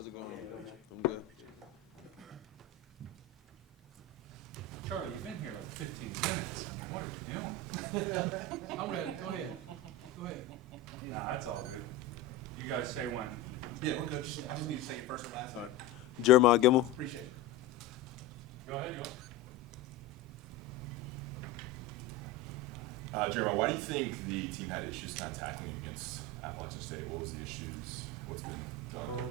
How's it going? I'm good. Charlie, you've been here like 15 minutes. I mean, what are we doing? I'm ready. Go ahead. Go ahead. Nah, that's all good. You guys say when. Yeah, we're good. I just need to say your first and last name. Jeremiah Gemmel. Appreciate it. Go ahead, Joel. Jeremiah, why do you think the team had issues kind of tackling against Appalachian State? What was the issues? What's been done?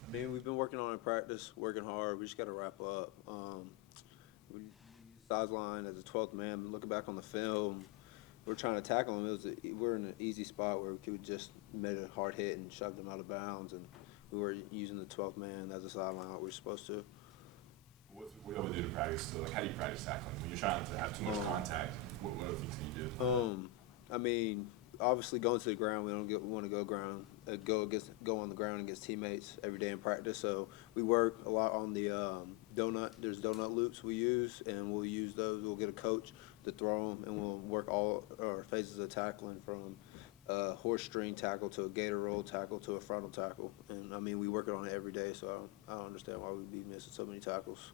I mean, we've been working on it in practice, working hard. We just got to wrap up. We sideline as a 12th man, looking back on the film, we're trying to tackle them. We're in an easy spot where we could just made a hard hit and shoved them out of bounds, and we were using the 12th man as a sideline like we were supposed to. What do you do to practice? So, like, how do you practice tackling? When you're trying to have too much contact, what other things can you do? I mean, obviously going to the ground, we don't want to go on the ground against teammates every day in practice. So we work a lot on the donut. There's donut loops we use, and we'll use those. We'll get a coach to throw them, and we'll work all our phases of tackling from a horse string tackle to a gator roll tackle to a frontal tackle. And I mean, we work it on it every day. So I don't understand why we'd be missing so many tackles.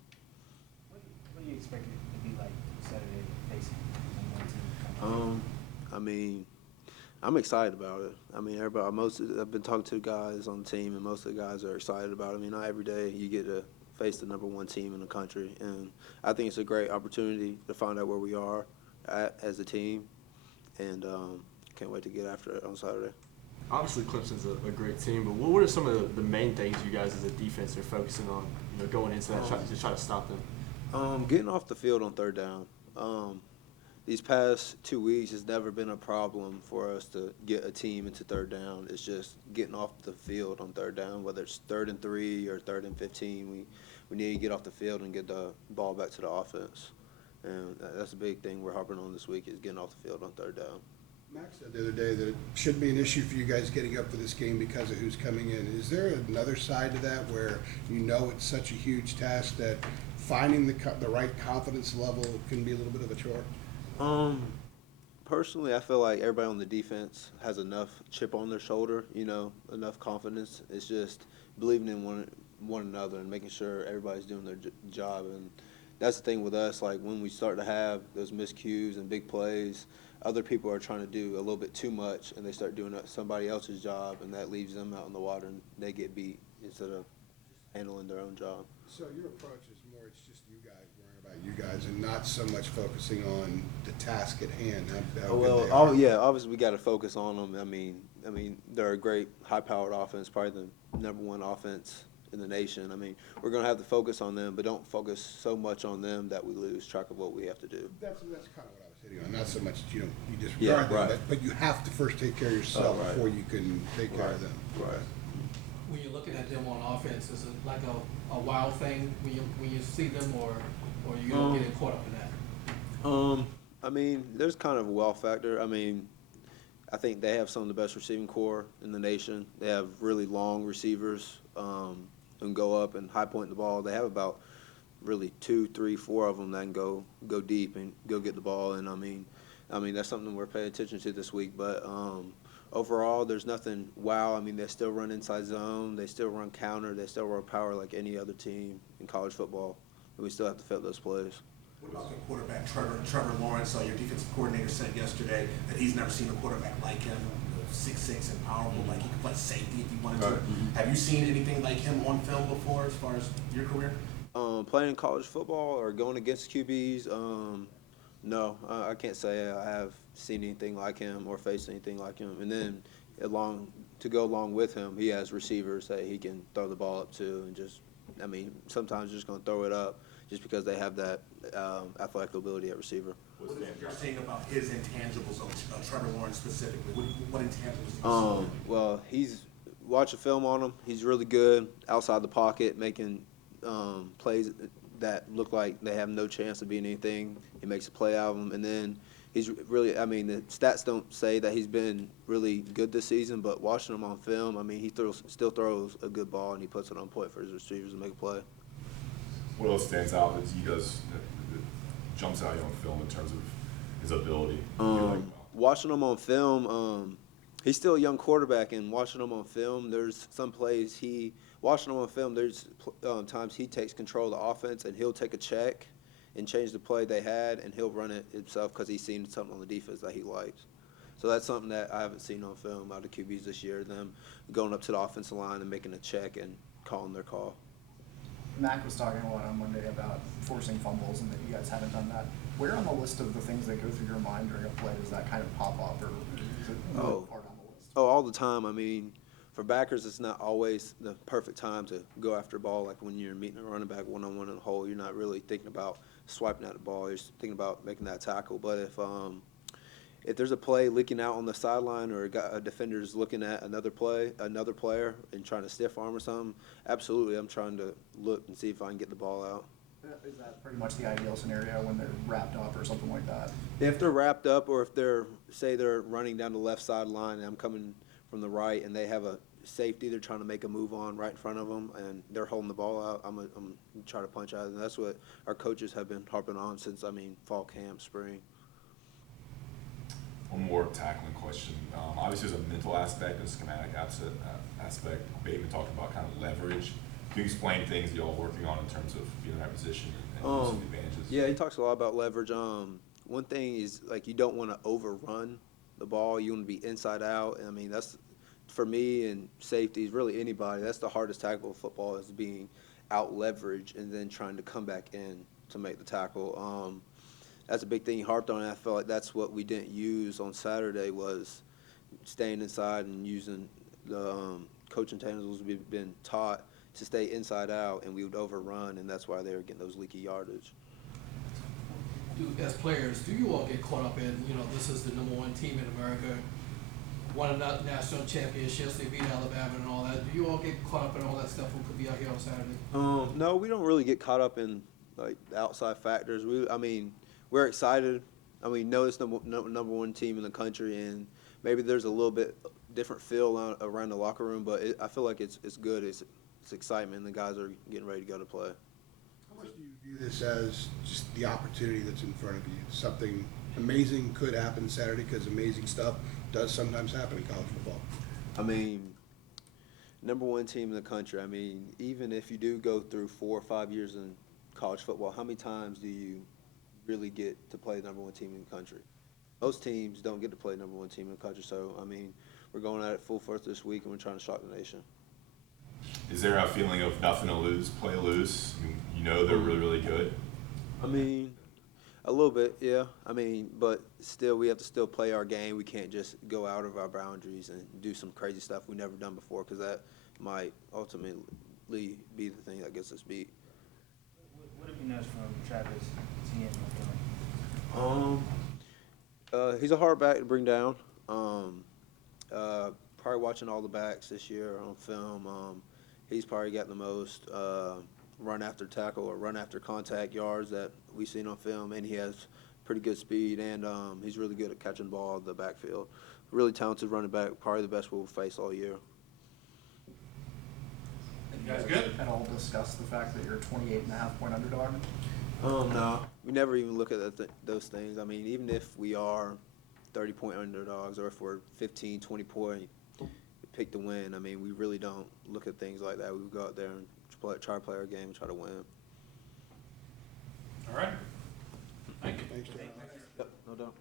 What do you expect it to be like Saturday facing one team? I mean, I'm excited about it. I mean, I've been talking to the guys on the team, and most of the guys are excited about it. I mean, not every day you get to face the #1 team in the country, and I think it's a great opportunity to find out where we are at as a team, and can't wait to get after it on Saturday. Obviously, Clemson's a great team, but what are some of the main things you guys as a defense are focusing on, going into that, to try to stop them? Getting off the field on third down. These past 2 weeks has never been a problem for us to get a team into third down. It's just getting off the field on third down, whether it's 3rd and 3 or 3rd and 15. We need to get off the field and get the ball back to the offense. And that's a big thing we're harping on this week is getting off the field on third down. Max said the other day that it shouldn't be an issue for you guys getting up for this game because of who's coming in. Is there another side to that where it's such a huge task that finding the right confidence level can be a little bit of a chore? Personally, I feel like everybody on the defense has enough chip on their shoulder, enough confidence. It's just believing in one another and making sure everybody's doing their job. And that's the thing with us, like when we start to have those miscues and big plays, other people are trying to do a little bit too much, and they start doing somebody else's job, and that leaves them out in the water, and they get beat instead of handling their own job. So your approach is more, it's just you guys worrying about you guys and not so much focusing on the task at hand. Obviously we got to focus on them. I mean, they're a great high-powered offense, probably the #1 offense in the nation. I mean, we're going to have to focus on them, but don't focus so much on them that we lose track of what we have to do. That's kind of what I was hitting on. Not so much you disregard them, but you have to first take care of yourself before you can take care of them. Right. When you're looking at them on offense, is it like a wow thing when you see them, or you don't get caught up in that? I mean, there's kind of a wow factor. I mean, I think they have some of the best receiving core in the nation. They have really long receivers who can go up and high point the ball. They have about really 2, 3, 4 of them that can go deep and go get the ball. And I mean that's something we're paying attention to this week. But overall, there's nothing wow. I mean, they still run inside zone. They still run counter. They still run power like any other team in college football. And we still have to fit those plays. What about the quarterback, Trevor Lawrence? Your defensive coordinator said yesterday that he's never seen a quarterback like him, 6'6" and powerful, like he could play safety if he wanted to. Have you seen anything like him on film before as far as your career? Playing in college football or going against QBs, no, I can't say I have seen anything like him or faced anything like him. And then to go along with him, he has receivers that he can throw the ball up to, and sometimes just going to throw it up just because they have that athletic ability at receiver. What is it you're saying about his intangibles of Trevor Lawrence specifically? What intangibles do you see? Well, watch a film on him. He's really good outside the pocket, making plays that look like they have no chance of being anything. He makes a play out of them, and then he's really, the stats don't say that he's been really good this season, but watching him on film, he still throws a good ball, and he puts it on point for his receivers to make a play. What else stands out that he does that jumps out on film in terms of his ability? Watching him on film, he's still a young quarterback, and watching him on film, there's some plays watching him on film, there's times he takes control of the offense, and he'll take a check and change the play they had, and he'll run it himself because he's seen something on the defense that he likes. So that's something that I haven't seen on film out of QBs this year, them going up to the offensive line and making a check and calling their call. Mac was talking a lot on Monday about forcing fumbles and that you guys haven't done that. Where on the list of the things that go through your mind during a play does that kind of pop up, or is it really hard on the list? Oh, all the time. I mean, for backers, it's not always the perfect time to go after a ball. Like when you're meeting a running back one-on-one in the hole, you're not really thinking about swiping at the ball. You're thinking about making that tackle. But if there's a play leaking out on the sideline, or a defender's looking at another player, and trying to stiff arm or something, absolutely, I'm trying to look and see if I can get the ball out. Is that pretty much the ideal scenario when they're wrapped up or something like that? If they're wrapped up, or if they're running down the left sideline and I'm coming from the right and they have a safety they're trying to make a move on right in front of them and they're holding the ball out, I'm trying to punch out. And that's what our coaches have been harping on since, fall camp, spring. One more tackling question. Obviously, there's a mental aspect and a schematic aspect. Bateman talked about kind of leverage. Can you explain things that y'all are working on in terms of being in that position and using the advantages? Yeah, he talks a lot about leverage. One thing is, like, you don't want to overrun the ball. You want to be inside out. And, that's, for me and safeties, really anybody, that's the hardest tackle of football, is being out leveraged and then trying to come back in to make the tackle. That's a big thing he harped on, and I felt like that's what we didn't use on Saturday, was staying inside and using the coaching tangibles we've been taught to stay inside out, and we would overrun, and that's why they were getting those leaky yardage. As players, do you all get caught up in, this is the #1 team in America, won a national championships, they beat Alabama and all that. Do you all get caught up in all that stuff who could be out here on Saturday? No, we don't really get caught up in, like, the outside factors. We're excited. Know it's the #1 team in the country, and maybe there's a little bit different feel around the locker room, but I feel like it's good. It's excitement. The guys are getting ready to go to play. How much do you view this as just the opportunity that's in front of you? Something amazing could happen Saturday, because amazing stuff does sometimes happen in college football. #1 team in the country. Even if you do go through 4 or 5 years in college football, how many times do you really get to play the #1 team in the country? Most teams don't get to play #1 team in the country. So, we're going at it full force this week, and we're trying to shock the nation. Is there a feeling of nothing to lose, play loose? They're really, really good. A little bit, yeah. But still, we have to still play our game. We can't just go out of our boundaries and do some crazy stuff we've never done before, because that might ultimately be the thing that gets us beat. What have you noticed from Travis Etienne? He's a hard back to bring down. Probably watching all the backs this year on film. He's probably got the most run after tackle or run after contact yards that we've seen on film, and he has pretty good speed, and he's really good at catching the ball in the backfield. Really talented running back, probably the best we'll face all year. You guys good? At all discuss the fact that you're a 28.5-point underdog? No, we never even look at those things. Even if we are 30-point underdogs, or if we're 15, 20-point pick to win, we really don't look at things like that. We go out there and try to play our game and try to win. All right. Thank you. Thanks, John. Yep, no doubt.